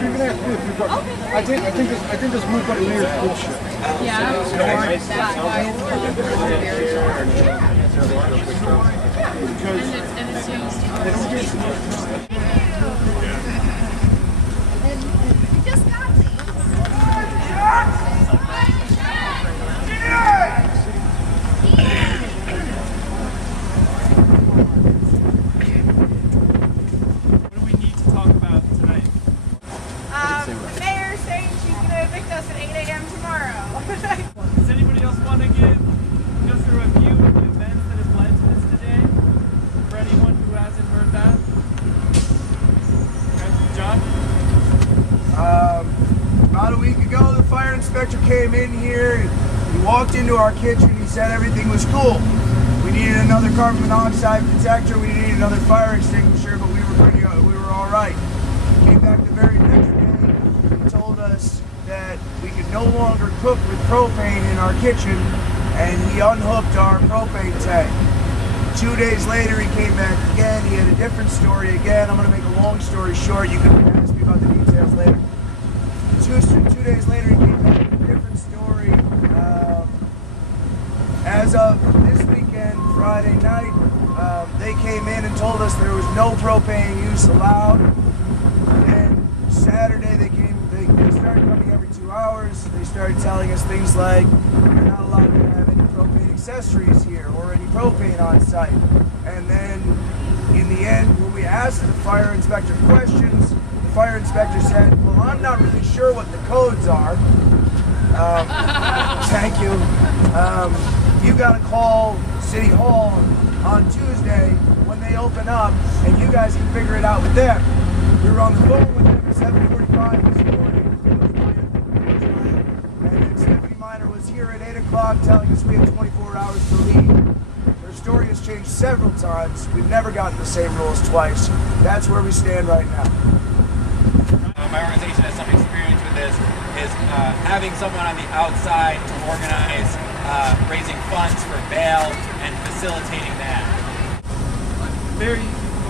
can ask me if you've got. Okay. I think this move got near bullshit. Yeah. And it's used. Just got these. What do we need to talk about tonight? The mayor's saying she's going to evict us at 8 a.m. tomorrow. Does anybody else want to go through a view of the events that have led to this today? For anyone who hasn't heard that? Okay. John? About a week ago, the fire inspector came in here. He walked into our kitchen. He said everything was cool. We needed another carbon monoxide detector. We needed another fire extinguisher, but we were all right. He came back the very next day and told us that we could no longer cook with propane in our kitchen, and he unhooked our propane tank. 2 days later, he came back again. He had a different story again. I'm going to make a long story short. You can ask me about the details later. Two days later, he came back with a different story. As of this weekend, Friday night, they came in and told us there was no propane use allowed. And Saturday, they started coming every 2 hours. They started telling us things like, you're not allowed to have any propane accessories here or any propane on site. And then in the end, when we asked the fire inspector questions, the fire inspector said, well, I'm not really sure what the codes are. Thank you. You got to call City Hall on Tuesday when they open up, and you guys can figure it out with them. We were on the phone with them at 7:45 this morning, and then Stephanie Miner was here at 8 o'clock telling us we had 24 hours to leave. Their story has changed several times. We've never gotten the same rules twice. That's where we stand right now. My organization has some experience with this, is having someone on the outside to organize raising funds for bail and facilitating that.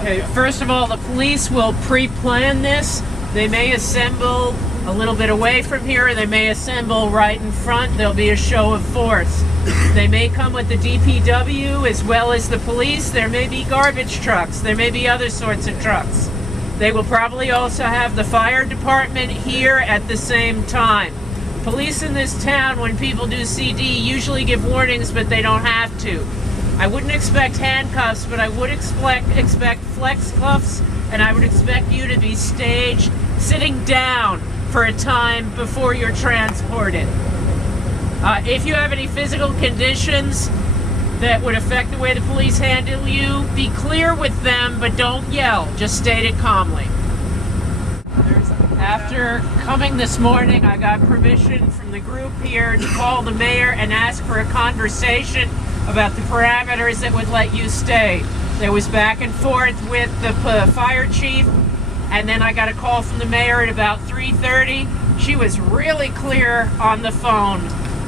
Okay, first of all, the police will pre-plan this. They may assemble a little bit away from here. They may assemble right in front. There'll be a show of force. They may come with the DPW as well as the police. There may be garbage trucks. There may be other sorts of trucks. They will probably also have the fire department here at the same time. Police in this town, when people do CD, usually give warnings, but they don't have to. I wouldn't expect handcuffs, but I would expect flex cuffs, and I would expect you to be staged, sitting down for a time before you're transported. If you have any physical conditions that would affect the way the police handle you, be clear with them, but don't yell. Just state it calmly. After coming this morning, I got permission from the group here to call the mayor and ask for a conversation about the parameters that would let you stay. There was back and forth with the fire chief, and then I got a call from the mayor at about 3:30. She was really clear on the phone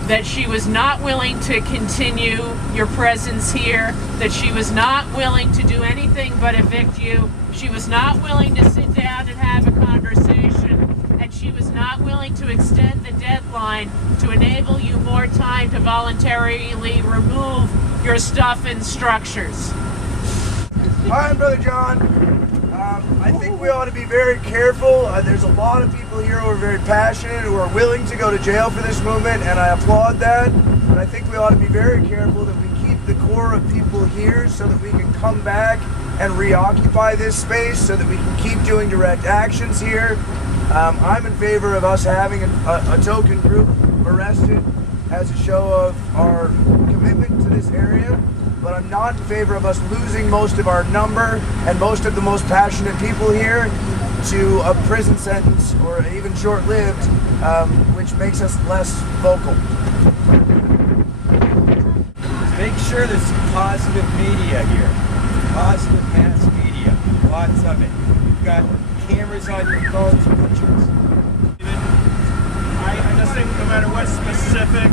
that she was not willing to continue your presence here, that she was not willing to do anything but evict you. She was not willing to sit down and have a conversation, and she was not willing to extend the deadline to enable you more time to voluntarily remove your stuff and structures. Hi, I'm Brother John. I think we ought to be very careful. There's a lot of people here who are very passionate, who are willing to go to jail for this movement, and I applaud that. But I think we ought to be very careful that we keep the core of people here so that we can come back and reoccupy this space so that we can keep doing direct actions here. I'm in favor of us having a token group arrested as a show of our commitment to this area. But I'm not in favor of us losing most of our number and most of the most passionate people here to a prison sentence or even short-lived, which makes us less vocal. Make sure there's some positive media here. Positive mass media. Lots of it. You've got cameras on your phones, pictures. I just think no matter what specific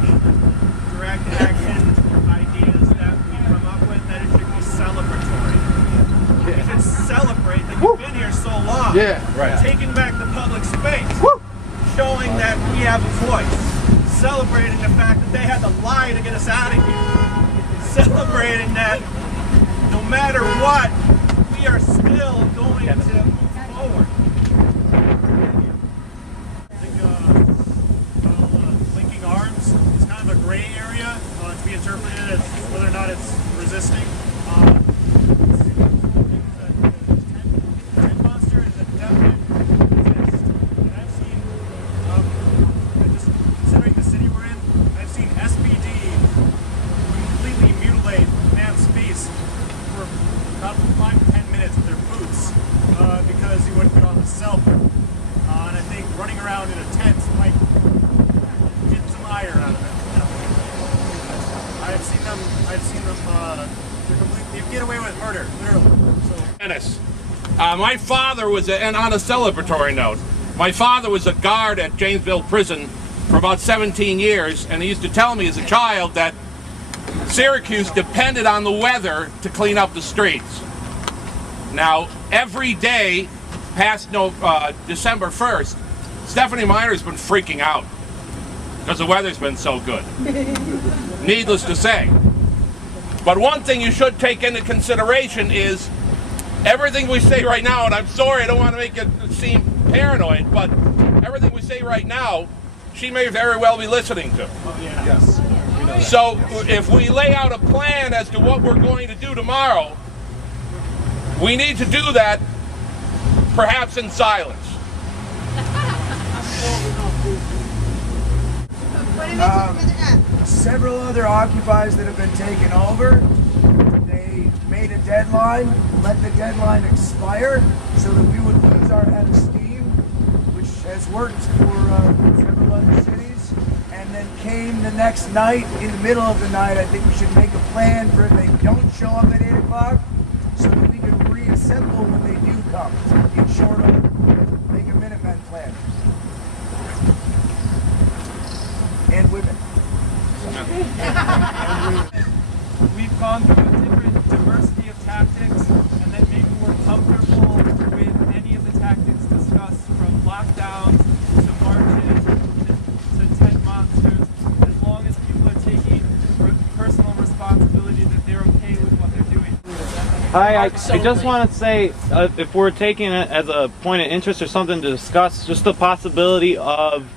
direct action ideas that we come up with, that it should be celebratory. We should celebrate that you've been here so long. Yeah, right. Taking back the public space. have a voice, celebrating the fact that they had to lie to get us out of here, celebrating that no matter what, we are still going to move forward. I think linking arms is kind of a gray area to be interpreted as whether or not it's resisting. Tent monster is a definite resist. And I've seen, just considering the city we're in, I've seen SBD completely mutilate a man's face for about 5 to 10 minutes with their boots because he wouldn't put on the selfie. And I think running around in a tent might get some ire out of it. I've seen them, they get away with murder, literally. So. Dennis, my father was, and on a celebratory note, my father was a guard at Janesville Prison for about 17 years, and he used to tell me as a child that Syracuse depended on the weather to clean up the streets. Now, every day past December 1st, Stephanie Miner's been freaking out because the weather's been so good. Needless to say. But one thing you should take into consideration is everything we say right now, and I'm sorry, I don't want to make it seem paranoid, but everything we say right now, she may very well be listening to. Oh, yeah. Yes. So if we lay out a plan as to what we're going to do tomorrow, we need to do that perhaps in silence. Several other occupies that have been taken over, they made a deadline, let the deadline expire so that we would lose our head of steam, which has worked for several other cities, and then came the next night, in the middle of the night. I think we should make a plan for if they don't show up at 8 o'clock so that we can reassemble when they do come in short order. Make a Minutemen plan. And women. We've gone through a different diversity of tactics, and then maybe we're comfortable with any of the tactics discussed, from lockdowns to marches to tent monsters, as long as people are taking personal responsibility that they're okay with what they're doing. Hi, I just want to say, if we're taking it as a point of interest or something to discuss, just the possibility of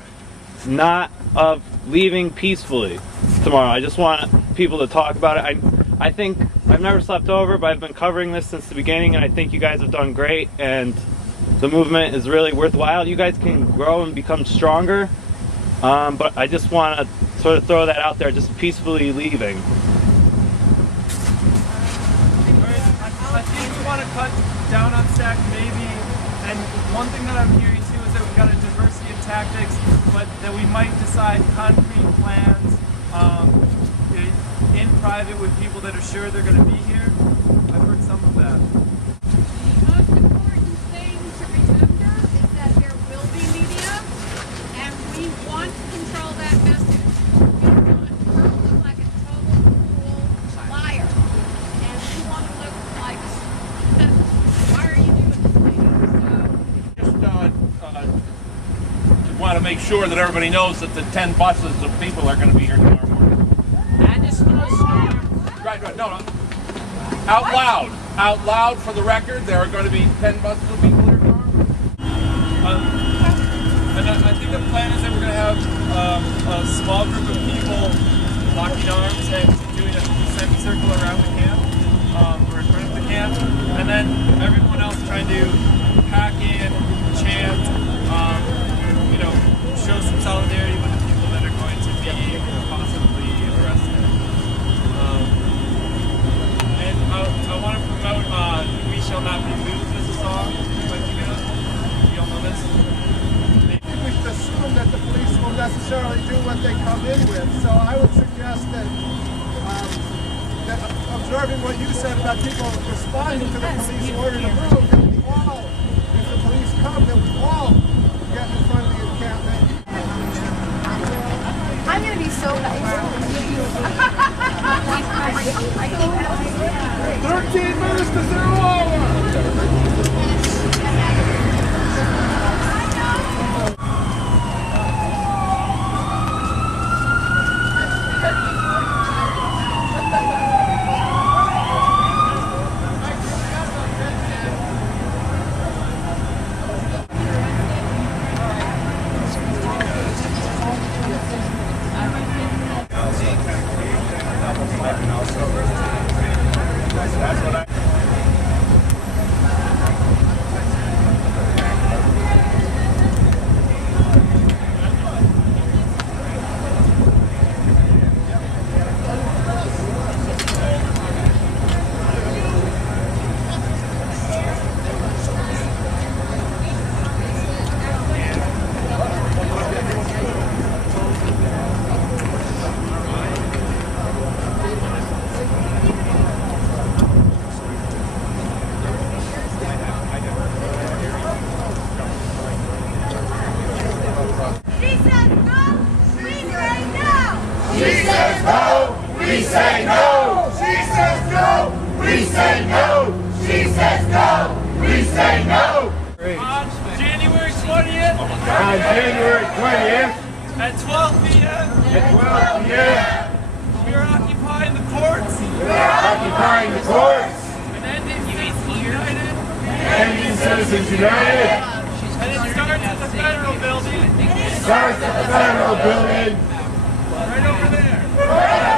leaving peacefully tomorrow. I just want people to talk about it. I think I've never slept over, but I've been covering this since the beginning, and I think you guys have done great, and the movement is really worthwhile. You guys can grow and become stronger, but I just want to sort of throw that out there, just peacefully leaving. I think we want to cut down on stack maybe, and one thing that I'm hearing too is that we've got a diversity of tactics, but that we might decide concrete plans in private with people that are sure they're going to be here. I've heard some of that. The most important thing to remember is that there will be media, and we want to control that message. We want to look like a total fool liar, and we want to look like, why are you doing this, lady? Just want to make sure that everybody knows that the 10 buses of people are going to be here tomorrow morning. And the snowstorm. Right, no. Out loud for the record, there are going to be 10 buses of people here tomorrow. And I think the plan is that we're going to have a small group of people locking arms and doing a semicircle around the camp, or in front of the camp, and then everyone else trying to pack in, chant, show some solidarity with the people that are going to be possibly arrested. And I want to promote We Shall Not Be Moved as a song by you guys. You all know this? We should assume that the police will necessarily do what they come in with. So I would suggest that, observing what you said about people responding to the police order to move, that we all, if the police come, that we all get in front of the encampment. I'm gonna be so nice. 13 minutes to 0 hour. say no. She says no. We say no. She says no. We say no. On January 20th. On January 20th. At 12 p.m. At 12 p.m. We are occupying the courts. We are occupying the courts. And ending Citizens United. Ending Citizens United. And it starts at the Federal Building. Starts at the Federal Building. Right over there. Right